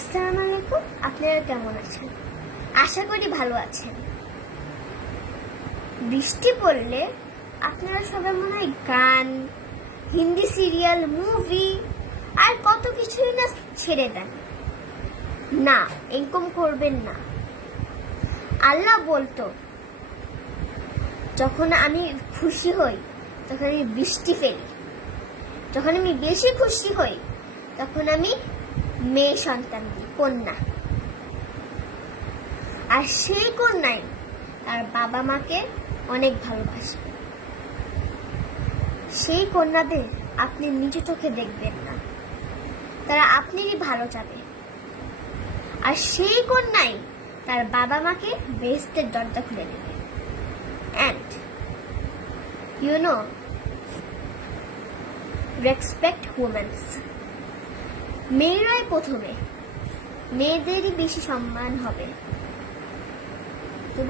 আসসালামু আলাইকুম। আপনারা কেমন আছেন? আশা করি ভালো আছেন। বৃষ্টি পড়লে আপনারা সবাই মনে হয় গান, হিন্দি সিরিয়াল, মুভি আর কত কিছুই না ছেড়ে দেন। না, এরকম করবেন না। আল্লাহ বলতো, যখন আমি খুশি হই তখন আমি বৃষ্টি ফেলি, যখন আমি বেশি খুশি হই তখন আমি মেয়ে সন্তান দিই, কন্যা। আর সেই কন্যাই তার বাবা মাকে অনেক ভালোবাসবে। সেই কন্যাদের আপনি নিজে চোখে দেখবেন না, তারা আপনারই ভালো চাবে। আর সেই কন্যাই তার বাবা মাকে বেহেশতের দরজা খুলে দেবে। And you know, respect women's. মেয়েরাই প্রথমে, মেয়েদেরই বেশি সম্মান হবে।